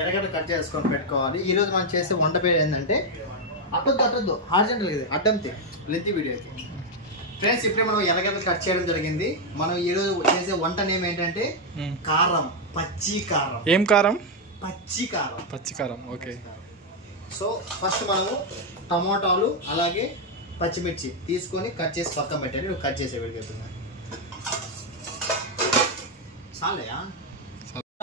ఎర్రగడ్డ కట్ చేసుకొని పెట్టుకోవాలి. ఈరోజు మనం చేసే వంట పేరు ఏంటంటే అట్టొద్దు హార్జెంటల్ ఇది అడ్డంతి లెంతి వీడియోకి. ఫ్రెండ్స్ ఇప్పుడే మనం ఎర్రగడ్డలు కట్ చేయడం జరిగింది. మనం ఈరోజు చేసే వంట నేమ్ ఏంటంటే కారం, పచ్చి కారం. ఏం కారం? పచ్చి కారం. పచ్చి కారం. ఓకే. సో ఫస్ట్ మనము టమాటాలు అలాగే పచ్చిమిర్చి తీసుకొని కట్ చేసి పక్కన పెట్టండి. నువ్వు కట్ చేసే పెడుతున్నా చాలయా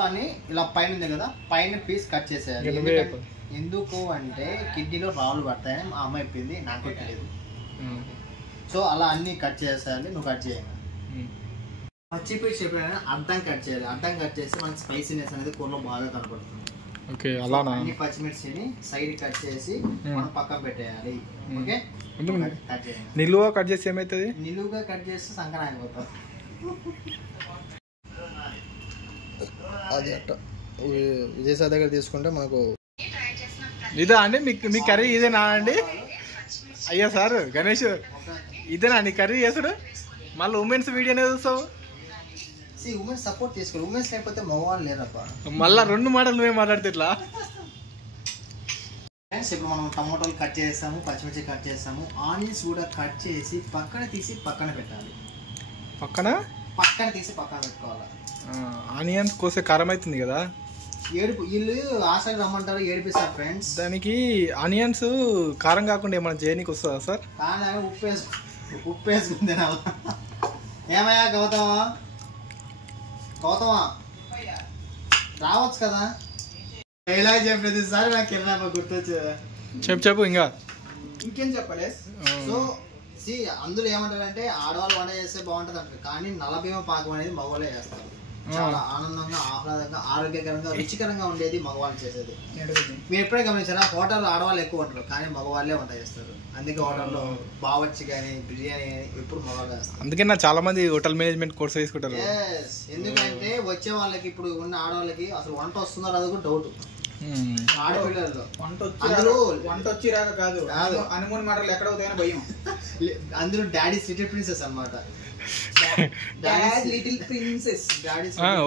అని ఇలా పైన ఉంది కదా, పైన పీస్ కట్ చేసేయాలి. ఎందుకు అంటే కిడ్నీలో రాళ్ళు పడతాయని మా అమ్మ చెప్పింది, నాకు తెలియదు. సో అలా అన్ని కట్ చేసేయాలి. నువ్వు కట్ చేయాలి. పచ్చిమిర్చి ఎప్పుడైనా అడ్డం కట్ చేయాలి. అడ్డం కట్ చేస్తే మనకి స్పైసీనెస్ అనేది కూరలో బాగా కనపడుతుంది. ఓకే, అలానా? అన్ని పచ్చిమిర్చిని సైడ్ కట్ చేసి మనం పక్కన పెట్టేయాలి. ఓకే, కట్ చేయాలి. నిలువుగా కట్ చేసి ఏమవుతుంది? నిలువుగా కట్ చేస్తే సంకరం అయిపోతాం. అది అట్ట విజయసాయి దగ్గర తీసుకుంటే మనకు ఇదా అండి మీ కర్రీ ఇదేనా అండి? అయ్యా సార్ గణేష్ ఇదేనా నీ కర్రీ చేసుడు? మళ్ళీ ఉమెన్స్ వీడియోనే చూస్తావు. ఉమెన్స్ సపోర్ట్ చేసుకోవాలి. ఉమెన్స్ లేకపోతే మగవాళ్ళు లేరప్ప. మళ్ళా రెండు మాటలు నువ్వే మాట్లాడితే ఇట్లా. ఇప్పుడు మనం టమాటోలు కట్ చేస్తాము, పచ్చిమిర్చి కట్ చేస్తాము, ఆనియన్స్ కూడా కట్ చేసి పక్కన తీసి పక్కన పెట్టాలి. పక్కన తీసి పక్కన పెట్టుకోవాలి. ఆనియన్స్ కోసే కారం అవుతుంది కదా. వీళ్ళు ఆశలు రమ్మంటారు, ఏడిపిస్తారు ఫ్రెండ్స్. దానికి ఆనియన్స్ కారం కాకుండా ఏమైనా చేయనీకి వస్తుందా సార్? కానీ ఉప్పు వేసుకుంది. ఏమయ్యా గౌతమా రావచ్చు కదా. ఇలా చెప్పేదిసారి నాకు కిరణా గుర్తొచ్చే చెప్పు ఇంకా ఇంకేం చెప్పలే. సో అందులో ఏమంటారంటే ఆడవాళ్ళు వంట చేస్తే బాగుంటుంది అంటారు, కానీ నలభీమ పాకం అనేది మగవాళ్ళే చేస్తారు. చాలా ఆనందంగా, ఆహ్లాదంగా, ఆరోగ్యకరంగా, రుచికరంగా ఉండేది మగవాళ్ళు చేసేది. మీరు ఎప్పుడే గమనించారా, హోటల్లో ఆడవాళ్ళు ఎక్కువ ఉంటారు కానీ మగవాళ్ళే వంట చేస్తారు. అందుకే హోటల్లో బావర్చి కానీ బిర్యానీ కానీ ఎప్పుడు మగవాళ్ళు చేస్తారు. అందుకే నా చాలా మంది హోటల్ మేనేజ్మెంట్ కోర్స్ తీసుకుంటారు. ఎందుకంటే వచ్చే వాళ్ళకి ఇప్పుడు ఉన్న ఆడవాళ్ళకి అసలు వంట వస్తుందో అది కూడా డౌట్. ఆడపిల్లల్లో వంట వచ్చి రాక కాదు, అనుమూని మాటలు ఎక్కడ అవుతాయని భయం. అందులో డాడీస్ లిటిల్ ప్రిన్సెస్ అన్నమాట.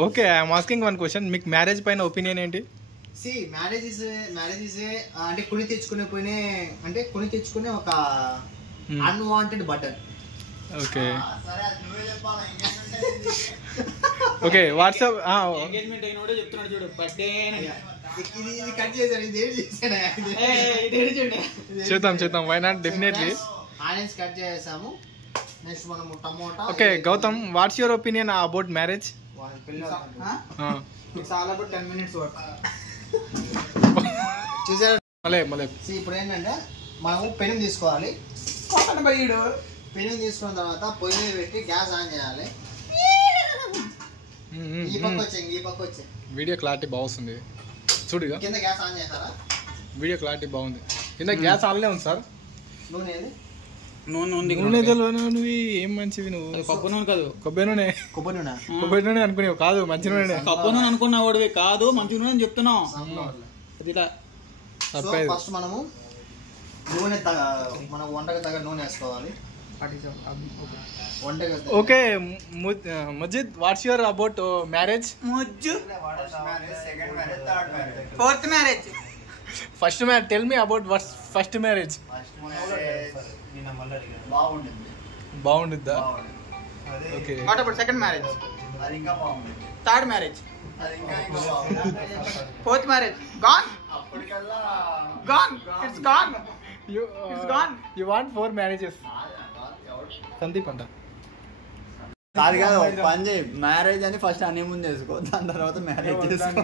Okay, I'm asking one question. మీకు మ్యారేజ్ పైన ఒపీనియన్ ఏంటి? మ్యారేజ్ ఇస్ అంటే కొని తెచ్చుకునే ఒక unwanted button. Okay okay WhatsApp engagement అయినోడే చెప్తున్నాడు చూడు, బర్త్డే ఇది కట్ చేశాడు. ఇది చూద్దాం why not, definitely. Onions cut చేసాము. నెక్స్ట్ మనం tomato. Okay Gautam, what's your opinion about marriage? It's all about 10 minutes work. చూసారా? ఇప్పుడు ఏంటంటే మనము పెనం తీసుకోవాలి. పెనం తీసుకున్న తర్వాత పొయ్యి మీద పెట్టి గ్యాస్ ఆన్ చేయాలి. ఈ పక్క వచ్చే వీడియో క్లారిటీ బాగుంది చూడు. కింద గ్యాస్ ఆన్ చేస్తారా? వీడియో క్లారిటీ బాగుంది. కింద గ్యాస్ ఆన్లే ఉంది సార్. నూనె ఏది? నూనె నువ్వు ఏం మంచివి నువ్వు. పప్పు నూనె కాదు, కొబ్బరి నూనె అనుకునేవు కాదు, మంచి నూనె. పప్పు నూనె అనుకున్నావు కాదు, మంచి నూనె అని చెప్తున్నావు. ఫస్ట్ మనము నూనె మన వంటకు తగ్గ నూనె వేసుకోవాలి. Okay Majid, what's your about marriage? Fourth marriage. First marriage, tell me about what's first marriage. బాగుండిద్దా? Okay. What about second marriage? Third marriage? Fourth marriage? Gone. It's gone. You want 4 marriages? Sandeep అంట. కాదు కాదు, పని చేయి, మ్యారేజ్ అని first honeymoon చేసుకో, దాని తర్వాత మ్యారేజ్ చేసుకో.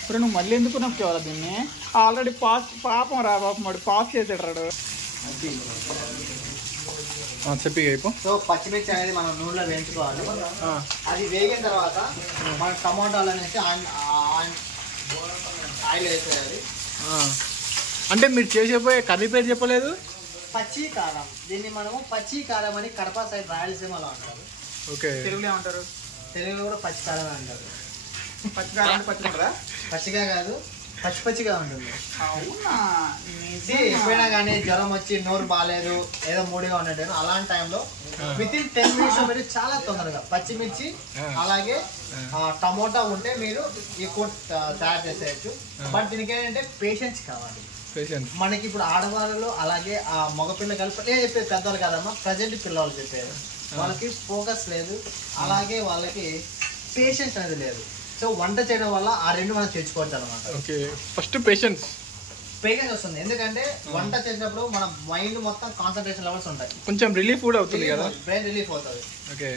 ఇప్పుడు నువ్వు మళ్ళీ ఎందుకు నొక్కేవాళ్ళ దీన్ని? ఆల్రెడీ పాపం వాడు పాస్ చేసాడు రాడు. చెప్పి అయిపో. సో పచ్చిమిర్చి అనేది మనం నూనెలో వేయించుకోవాలి. అది వేగిన తర్వాత మన టమాటాలు అనేసి ఆయిల్ వేసేయాలి. అంటే మీరు చేసేపోయే కర్రీ పేరు చెప్పలేదు. పచ్చి కారం. దీన్ని మనము పచ్చి కారం అని కడప సైడ్ రాయలసీమలో అంటారు. ఓకే. తెలుగులో ఏమంటారు? తెలుగులో కూడా పచ్చి కారం అంటారు. పచ్చి కారం అంటే పచ్చి కదా, పచ్చిగా కాదు, పచ్చి పచ్చిగా ఉంటుంది. అవునా? ఎప్పుడైనా కానీ జ్వరం వచ్చి నోరు బాగాలేదు ఏదో మూడిగా ఉన్నట్టు అలాంటి టైంలో వితిన్ 10 minutes మీరు చాలా తొందరగా పచ్చిమిర్చి అలాగే టమోటా ఉంటే మీరు ఎక్కువ తయారు చేసేయచ్చు. బట్ దీనికి ఏంటంటే పేషెన్స్ కావాలి. మనకి ఇప్పుడు ఆడవాళ్ళు అలాగే ఆ మగపిల్ల కలిపి నేను చెప్పేది పెద్దవాళ్ళు కాదమ్మా, ప్రజెంట్ పిల్లలు చెప్పేది. వాళ్ళకి ఫోకస్ లేదు, అలాగే వాళ్ళకి పేషెన్స్ అనేది లేదు. సో వంట చేయడం వల్ల ఆ రెండు మనం తెచ్చుకోవచ్చు అనమాట. ఓకే, ఫస్ట్ పేషెన్స్ వస్తుంది. ఎందుకంటే వంట చేసినప్పుడు మన మైండ్ మొత్తం కాన్సన్ట్రేషన్ లెవెల్స్ ఉంటాయి, కొంచెం రిలీఫ్ కూడా అవుతుంది కదా, బ్రెయిన్ రిలీఫ్ అవుతుంది. ఓకే.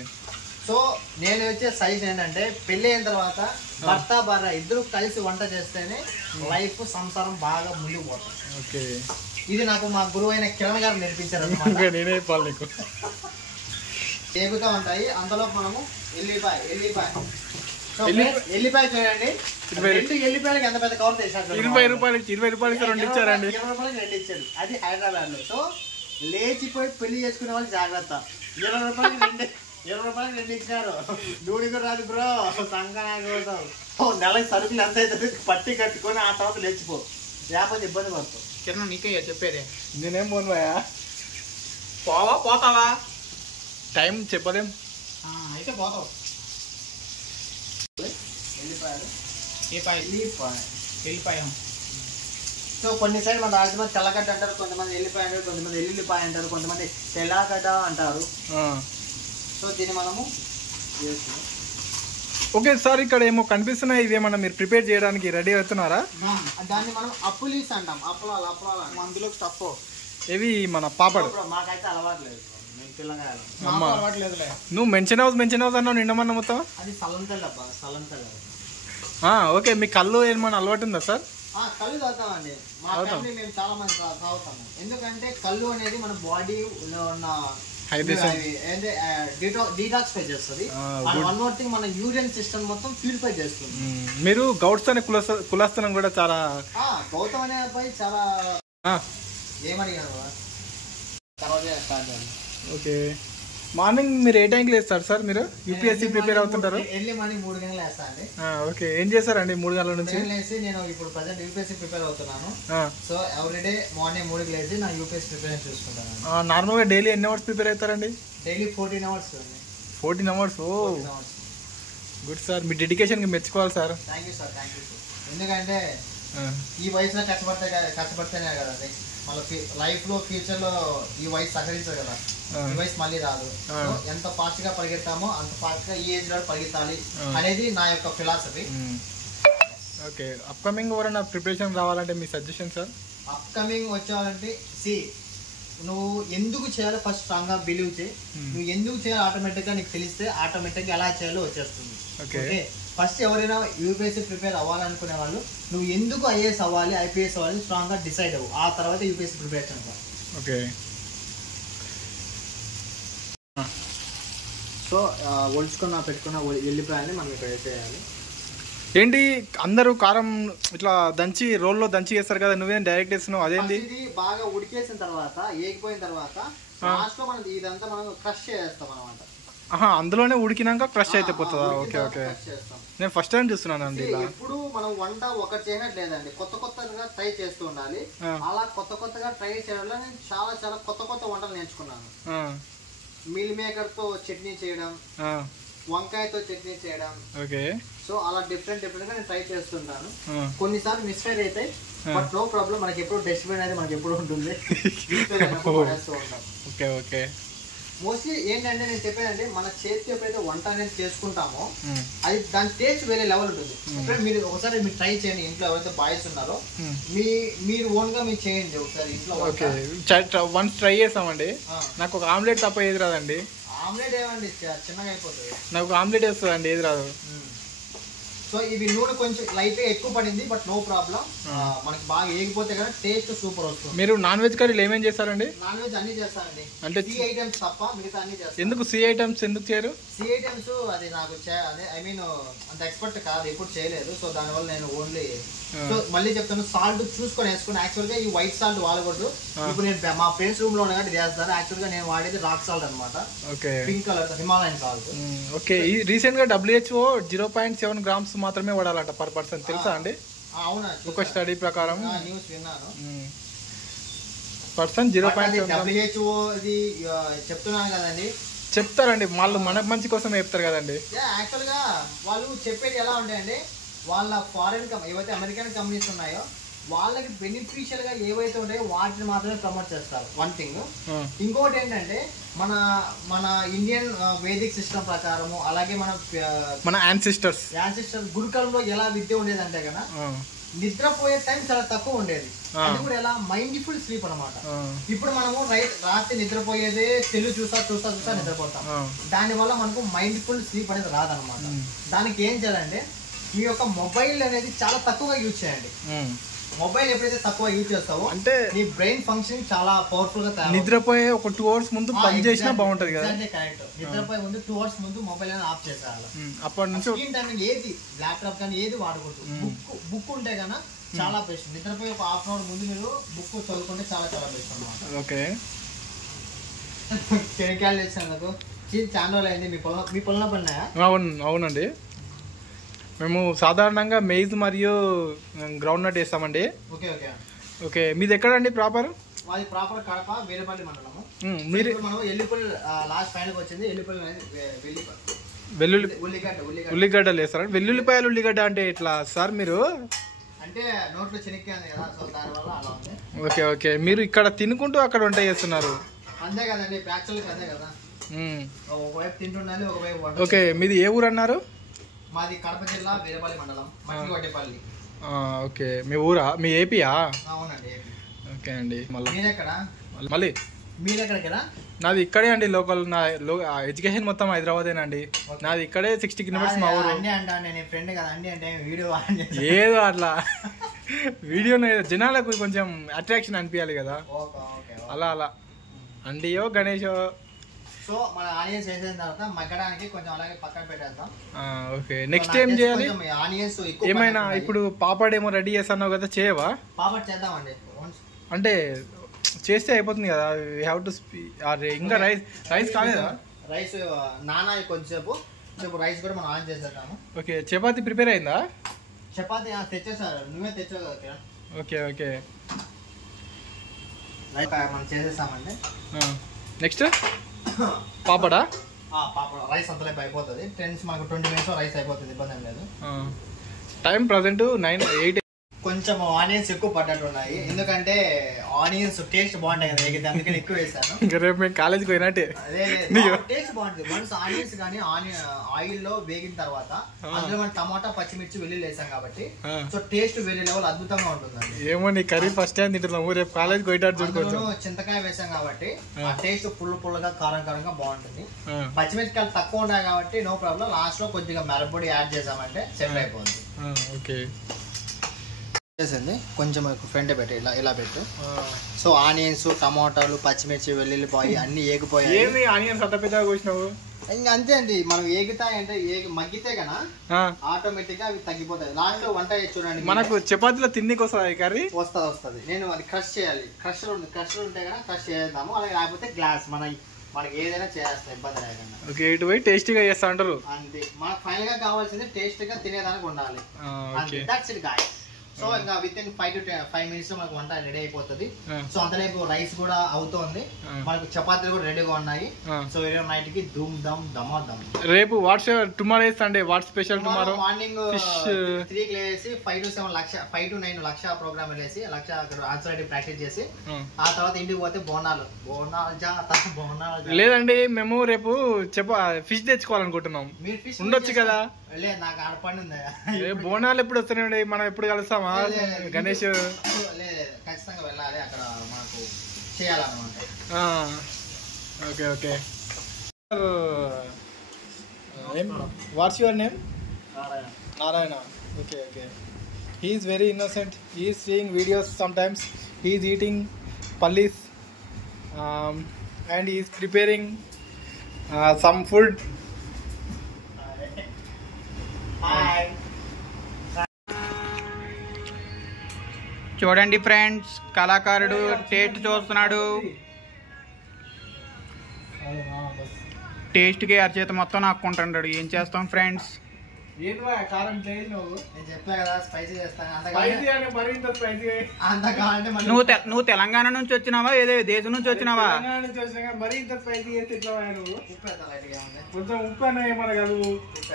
సో నేను వచ్చే సజెషన్ ఏంటంటే పెళ్లి అయిన తర్వాత భర్త భార్య ఇద్దరు కలిసి వంట చేస్తేనే లైఫ్ సంసారం బాగా ముందుకు పోతుంది. ఓకే, ఇది నాకు మా గురువు అయిన కిరణ్ గారు నేర్పించారు అనమాట. నేనే చెప్పాలి నీకు. ఏగుతా ఉంటాయి, అందులో మనము ఎల్లిపాయ చూడండి, 2 ఎల్లిపాయలకి ఎంత పెద్ద కవర్ చేశారు. 20 రూపాయలకి 2 ఇచ్చారండి. 20 రూపాయలకి 2 ఇచ్చారు. అది హైదరాబాద్ లో. సో లేచిపోయి పెళ్లి చేసుకునే వాళ్ళు జాగ్రత్త. 20 రూపాయలకి 2 ఇచ్చినారు. దూడికి రాదు బ్రో, సంకనాకపోతావు. నెలకి సరుకులు ఎంత అవుతుంది పట్టి కట్టుకొని ఆ తర్వాత లేచిపో, లేకపోతే ఇబ్బంది పడతావు. కిరణ్ నీకే చెప్పేది. నేనేం పోనుయా, పోతావా? టైం చెప్పలేం. అయితే పోతావు. వెళ్ళిపోయాం. సో కొన్ని సైడ్ మన రాజమండ్రి తెల్లగడ్డ అంటారు, కొంతమంది ఎల్లిపాయ అంటారు, కొంతమంది ఎల్లుల్లిపాయ అంటారు, కొంతమంది తెల్లగడ్డ అంటారు. సో దీన్ని మనము ఓకే సార్, ఇక్కడ ఏమో కనిపిస్తున్నాయి, ఇవేమన్నా మీరు ప్రిపేర్ చేయడానికి రెడీ అవుతున్నారా? దాన్ని మనం అప్పులీస్ అంటాం. అప్పలాలు అందులో స్టఫ్ ఇవి మన పాపడు. మాకైతే అలవాటు లేదు, మేము పిల్లగాయలు. అలవాట్లేదులే. నువ్వు మెన్షన్ హౌస్ అన్నావు నిండమన్న మొత్తం. అది సలంతల్ అబ్బా, సలంతల్. ఓకే, మీ కళ్ళు ఏమన్నా అలవాటు ఉందా సార్? కళ్ళు తాగుతామండి. మా ఫ్యామిలీ మేము చాలా మంది తాగుతాము. ఎందుకంటే కళ్ళు అనేది మన బాడీలో ఉన్న డీటాక్సిఫై చేస్తుంది. వన్ మోర్ థింగ్, మన యూరిన్ సిస్టమ్ మొత్తం ప్యూరిఫై చేస్తుంది. మీరు గౌడ్స్ అనే కులస్థనం కూడా చాలా. గౌతమ్ అనే అబ్బాయి చాలా ఏమడిగాను. ఓకే, మార్నింగ్ మీరు ఏ టైంకి లేస్తారు సార్? మీరు యూపీఎస్సీ ప్రిపేర్ అవుతుంటారు? ఎర్లీ మార్నింగ్ 3 గంటలు వేస్తా అండి. ఓకే, ఏం చేస్తారండి 3 గంటల నుంచి? నేను ఇప్పుడు ప్రజెంట్ యూపీఎస్సీ ప్రిపేర్ అవుతున్నాను. సో ఎవ్రీడే మార్నింగ్ 3కి లేచి నా యూపీఎస్సీ ప్రిపేర్ చూసుకుంటాను. నార్మల్గా డైలీ ఎన్ని అవర్స్ ప్రిపేర్ అవుతారండి? Daily 14 hours. 14 అవర్స్. ఓ గుడ్ సార్, మీ డెడికేషన్కి మెచ్చుకోవాలి సార్. Thank you sir. ఎందుకంటే ఈ వయసులో కష్టపడితేనే కదా మళ్ళీ లైఫ్ లో ఫ్యూచర్ లో ఈ వయసు సహకరించదు కదా, ఈ వయసు మళ్ళీ రాదు. ఎంత ఫాస్ట్ గా పరిగెత్తామో అంత ఫాస్ట్ గా ఈ ఏజ్ లో పరిగెత్తాలి అనేది నా యొక్క ఫిలాసఫీ. ఓకే, అప్కమింగ్ ఎవరైనా ప్రిపరేషన్ రావాలంటే మీ సజెషన్ సార్? అప్కమింగ్ వచ్చేవాలంటే నువ్వు ఎందుకు చేయాలో ఫస్ట్ స్ట్రాంగ్ గా బిలీవ్ చేయి. నువ్వు ఎందుకు చేయాలో ఆటోమేటిక్ గా నీకు తెలిస్తే ఆటోమేటిక్ గా ఎలా చేయాలో వచ్చేస్తుంది. ఓకే, ఫస్ట్ ఎవరైనా యూపీఎస్సీ ప్రిపేర్ అవ్వాలనుకునే వాళ్ళు నువ్వు ఎందుకు ఐఏఎస్ అవ్వాలి, ఐపీఎస్ అవ్వాలి స్ట్రాంగ్ గా డిసైడ్ అవ్వు. ఆ తర్వాత యూపీఎస్సీ ప్రిపేర్ చేయాలి. ఓకే, సో పెట్టుకున్న వెళ్ళిపోయాలి మనం ఇక్కడ వేసేయాలి. ఏంటి అందరూ కారం ఇట్లా దంచి రోల్లో దంచి వేస్తారు కదా, నువ్వేం డైరెక్ట్ వేస్తున్నావు? అదేంటి? ఇది బాగా ఉడికేసిన తర్వాత ఏగిపోయిన తర్వాత లాస్ట్ లో మనం ఇదంతా మనం క్రష్ చేస్తాం అనమాట. అందులోనే ఉడికినాక క్రష్ అయితే పోతుందా? ఓకే ఓకే, నేను ఫస్ట్ టైం చూస్తున్నాను అండి ఇలా. ఇప్పుడు మనం వంట ఒకటి చేయట్లేదండి, కొత్తగా ట్రై చేస్తూ ఉండాలి. అలా కొత్తగా ట్రై చేయడంలో నేను చాలా కొత్త వంటలు నేర్చుకున్నాను. మిల్ మేకర్ తో చట్నీ చేయడం, వంకాయతో చట్నీ చేయడం. ఓకే, సో అలా డిఫరెంట్ గా నేను ట్రై చేస్తుంటాను. కొన్నిసార్లు మిస్ఫైర్ అయితే బట్ నో ప్రాబ్లం, మనకి ఎప్పుడు డస్ట్బిన్ అనేది మనకి ఎప్పుడు ఉంటుంది. ఓకే ఓకే, మోస్ట్లీ ఏంటంటే నేను చెప్పేదంటే మన చేతితో ఎప్పుడైతే వంట అనేది చేసుకుంటామో అది దాని టేస్ట్ వేరే లెవెల్ ఉంటుంది. ఎప్పుడైతే మీరు ఒకసారి మీరు ట్రై చేయండి, ఇంట్లో ఎవరైతే బాయ్స్ ఉన్నారో మీరు ఓన్ గా మీరు చేయండి ఒకసారి ఇంట్లో. ఓకే, వన్స్ ట్రై చేస్తామండి. నాకు ఒక ఆమ్లెట్ తప్ప ఏది రాదండి. ఆమ్లెట్ ఏమండి చిన్నగా అయిపోతుంది. నాకు ఆమ్లెట్ వేస్తుందండి, ఏది రాదు. సో ఇవి నూనె కొంచెం లైట్ ఎక్కువ పడింది బట్ నో ప్రాబ్లం, మనకి బాగా ఏగిపోతే కదా టేస్ట్ సూపర్ వస్తుంది. మీరు నాన్ వెజ్ కర్రీలు ఏమేమి చేస్తారండి? నాన్ వెజ్ అన్ని చేస్తానండి, అంటే సి ఐటమ్స్ తప్ప మిగతా అన్ని చేస్తాను. ఎందుకు సి ఐటమ్స్ ఎందుకు చేయరు? సి ఐటమ్స్ అది నాకు అదే ఐ మీన్ అంత ఎక్స్పర్ట్ కాదు, ఎప్పుడు చేయలేదు. సో దానివల్ల నేను ఓన్లీ సో మళ్ళీ చెప్తాను, సాల్ట్ చూసుకొని వేసుకుని. యాక్చువల్ గా ఈ వైట్ సాల్ట్ వాడకూడదు. ఇప్పుడు నేను మా ఫ్రెండ్స్ రూమ్ లో ఉన్న ఇది చేస్తాను. యాక్చువల్ గా నేను వాడేది రాక్ సాల్ట్ అనమాట, pink colour Himalayan salt. Okay, recent గా WHO 0.7 grams మాత్రమే వాడాలంట పర్ పర్సన్, తెలుసా అండి? అవునా ఒక స్టడీ ప్రకారం న్యూస్ విన్నాను. పర్సన్ 0.7 WHO ఇది చెప్తున్నాను కదండి. చెప్తారండి వాళ్ళు మన మంచి కోసం చెప్తారు కదండి. యాక్చువల్గా వాళ్ళు చెప్పేది ఎలా ఉంటాయండి, వాళ్ళ ఫారిన్ ఏవైతే అమెరికన్ కంపెనీస్ ఉన్నాయో వాళ్ళకి బెనిఫిషియల్ గా ఏవైతే ఉంటాయో వాటిని మాత్రమే ప్రమోట్ చేస్తారు. One thing. ఇంకోటి ఏంటంటే మన మన ఇండియన్ వేదిక్ సిస్టమ్ ప్రకారము, అలాగే మన యాన్సిస్టర్స్ గురుకులంలో ఎలా విద్య ఉండేదంటే కదా, నిద్రపోయే టైం చాలా తక్కువ ఉండేది. అది కూడా ఎలా మైండ్ఫుల్ స్లీప్ అనమాట. ఇప్పుడు మనము రాత్రి నిద్రపోయేదే సెల్లు చూస్తా నిద్రపోతాం. దానివల్ల మనకు మైండ్ఫుల్ స్లీప్ అనేది రాదనమాట. దానికి ఏం చేయాలంటే మీ యొక్క మొబైల్ అనేది చాలా తక్కువగా యూజ్ చేయండి. మొబైల్ ఎప్పుడైతే తక్కువ యూజ్ చేస్తావో అంటే నీ బ్రెయిన్ ఫంక్షన్ చాలా పవర్ఫుల్ గా తయారు. నిద్రపోయే ఒక 2 hours ముందు పని చేసినా బాగుంటది కదా. కరెక్ట్. నిద్రపోయే ముందు 2 hours ముందు మొబైల్ అనేది ఆఫ్ చేసేయాలి. అప్పటి నుంచి స్క్రీన్ టైమింగ్ ఏది ల్యాప్టాప్ కానీ ఏది వాడకూడదు. బుక్ ఉంటే కన్నా చాలా బెస్ట్. నిద్రపోయి ఒక 1/2 hour ముందు మీరు బుక్ చదువుకుంటే చాలా బెస్ట్ అన్నమాట. ఓకే. శనికాయలు చేసినందుకు చాలా రోజులు అయింది. మీ పొలంలో పడినాయా? అవునండి. మేము సాధారణంగా మెయిజ్ మరియు గ్రౌండ్ నట్ వేస్తామండి. ఓకే. మీది ఎక్కడండి ప్రాపర్? మాది ప్రాపర్ కడప, వేరేపల్లి మండలము. మీరు మనం ఎల్లిపల్లి లాస్ట్ ఫైనల్ వచ్చింది. ఉల్లిగడ్డలు వేస్తారండి. వెల్లుల్లిపాయలు ఉల్లిగడ్డ అంటే ఇట్లా సార్ మీరు అంటే నోట్లో చెనిక్కింది కదా, సో దానివల్ల అలా ఉంది. ఓకే. మీరు ఇక్కడ తినుకుంటూ అక్కడ వంట చేస్తున్నారు. అంతే కదండి, యాక్చువల్గా అదే కదా. ఒకవైపు తింటుండాలి, ఒకవైపు వంట. ఓకే. మీది ఏ ఊరు అన్నారు? మాది కడప జిల్లా, వేరేపల్లి మండలం, మట్టివడ్డేపల్లి. ఓకే. మీ ఊరా? మీ ఏపీయా? అవునండి. ఓకే అండి. మళ్ళీ మీరెక్కడ కదా? నాది ఇక్కడే అండి, లోకల్. నా ఎడ్యుకేషన్ మొత్తం హైదరాబాదేనండి. నాది ఇక్కడే 60 kilometers మా ఊరు. ఏదో అట్లా వీడియో జనాలకు కొంచెం అట్రాక్షన్ అనిపించాలి కదా, అలా అండియో గణేషో. సో మన ఆనియన్స్ వేసిన తర్వాత మగ్గడానికి కొంచెం అలాగే పక్కన పెట్టేద్దాం. ఓకే. నెక్స్ట్ ఏం చేయాలి? ఆనియన్స్ ఏమైనా ఇప్పుడు పాపడ్ ఏమో రెడీ చేస్తున్నావు కదా, చేయవా? పాపడ్ చేద్దామండి. అంటే చేస్తే అయిపోతుంది కదా. ఇంకా రైస్ కాలేదా? రైస్ నానా కొంచెంసేపు రైస్ కూడా మనం ఆన్ చేసేద్దాము. ఓకే. చపాతీ ప్రిపేర్ అయిందా? చపాతీ తెచ్చేసారు, నువ్వే తెచ్చావు కదా. ఓకే. మనం చేసేసామండి. నెక్స్ట్ పాపడా? పాపడ రైస్ అంతలేపు అయిపోతుంది. మనకు 20 minutes రైస్ అయిపోతుంది, ఇబ్బంది ఏం లేదు. Time present 9-8. కొంచెం ఆనియన్స్ ఎక్కువ పడ్డట్టు ఉన్నాయి, ఎందుకంటే ఆనియన్స్ టేస్ట్ బాగుంటాయి కదా, అందుకని ఎక్కువ వేసాను. ఇంకా రేపు మేము కాలేజ్కి పోయినట్టే. అదే టేస్ట్ బాగుంటుంది. వన్స్ ఆనియన్స్ కానీ ఆయిల్ లో వేగిన తర్వాత అందులో మనం టమాటా, పచ్చిమిర్చి, వెల్లుల్లి వేసాం కాబట్టి సో టేస్ట్ వేరే లెవెల్ అద్భుతంగా ఉంటుంది. ఏమో నీ కర్రీ ఫస్ట్ టైం తింటున్నాము, రేపు కాలేజ్కి పోయేటట్టు చూసుకోవచ్చు. చింతకాయ వేసాం కాబట్టి ఆ టేస్ట్ పుల్లగా కారంగా బాగుంటుంది. పచ్చిమిరపకాయలు తక్కువ ఉన్నాయి కాబట్టి నో ప్రాబ్లం. లాస్ట్ లో కొద్దిగా మిరపొడి యాడ్ చేసామంటే సెట్ అయిపోతుంది. ఓకే. కొంచెం ఫ్రంట్ పెట్టి ఇలా పెట్టు. సో ఆనియన్స్, టమాటాలు, పచ్చిమిర్చి, వెల్లుల్లిపాయ అన్ని ఏగిపోయాయి. ఆనియన్స్ అంత పెద్దగా కోసినావు? ఇంకా అంతే అండి, మనం ఏగుతాయంటే మగ్గితే కదా ఆటోమేటిక్ గా అవి తగ్గిపోతాయి. లాస్ట్ లో వంట చూడండి. మనకు చపాతీలో తిండికి వస్తుంది కర్రీ. వస్తుంది. నేను అది క్రష్ చేయాలి. క్రషర్ ఉంటే కదా క్రష్ చేద్దాము. అలాగే లేకపోతే గ్లాస్ మనకి ఏదైనా చేస్తాం, ఇబ్బంది లేకుండా. ఓకే. ఇటు పోయి టేస్టీగా చేస్తా అంటారు. అంతే. మనకు ఫైనల్ గా కావాల్సింది టేస్ట్ గా తినేదానికి ఉండాలి. That's it guys. సో ఇంకా విత్ ఇన్ 5 to 5 minutes లో మనకు వంట రెడీ అయిపోతుంది. సో అంతలేపు రైస్ కూడా అవుతోంది, మనకు చపాతీలు కూడా రెడీగా ఉన్నాయి. సో ఈరోజు నైట్ కి ధూమ్ ధమ్ ధమాధమ్. రేపు tomorrow Sunday what special? Tomorrow morning 3 కి లేసి 5 to 9 లక్ష ప్రోగ్రామ్ వెళ్ళేసి అక్కడ ఆన్సర్ ఐడి ప్రాక్టీస్ చేసి ఆ తర్వాత ఇంటికి పోతే బోనాలు లేదండి. మేము రేపు ఫిష్ తెచ్చుకోవాలనుకుంటున్నాం. మీరు ఫిష్ ఉండొచ్చు కదా? లేదు, నాకు ఆడపండి ఉంది. బోనాలు ఎప్పుడు వస్తున్నాయండి, మనం ఎప్పుడు కలుస్తామా గణేష్? ఖచ్చితంగా వెళ్ళాలి, అక్కడ మనకు చేయాలన్నమాట. Okay. What's your name? Narayana. Okay. He is very innocent. He is seeing videos sometimes. He is eating pallis and he is preparing some food. Hi. చూడండి ఫ్రెండ్స్, కళాకారుడు టేస్ట్ చూస్తున్నాడు. టేస్ట్కి అరచేత మొత్తం నాకుంటాడు. ఏం చేస్తాం ఫ్రెండ్స్? ఏంటి బా కారం చేయి నువ్వు నేను చెప్పా కదా స్పైసీ చేస్తాను స్పైసీ అని మరీ ఇంత స్పైసీ అంత కావాలంటే మళ్ళీ నువ్వు తెలంగాణ నుంచి వచ్చినావా ఏదో దేశం నుంచి వచ్చినావా? తెలంగాణ నుంచి వచ్చినా కానీ మరీ ఇంత స్పైసీ చేస్తే ఇట్లా నువ్వు ఉప్పు వేస్తా లైట్గా ఏముంది కొంచెం ఉప్పు అన్న ఏమన్నా కాదు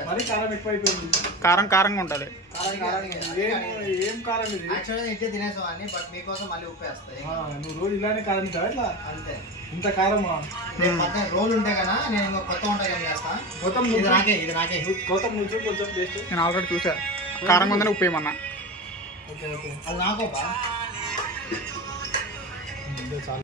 మరీ కారం ఎక్కువైపోయింది. కారంగా ఉంటది. ఏం కారం ఇది? యాక్చువల్గా ఇంటే తినేసేవాడిని బట్ మీకోసం మళ్ళీ ఉప్పు వేస్తాయి. నువ్వు రోజు ఇలానే కారం తింటావా ఇట్లా? అంతే. ఇంత కారమా? నేను పక్కన రోల్ ఉంటే కదా నేను ఇంకో కొత్త వంటకం చేస్తాను. గౌతమ్ ఇది నాకే గౌతమ్ నుంచి కొంచెం టేస్ట్. నేను ఆల్రెడీ చూసా కారంగా ఉందని ఉప్పు ఏమన్నా. ఓకే ఓకే అది నాకోపా. చాలు.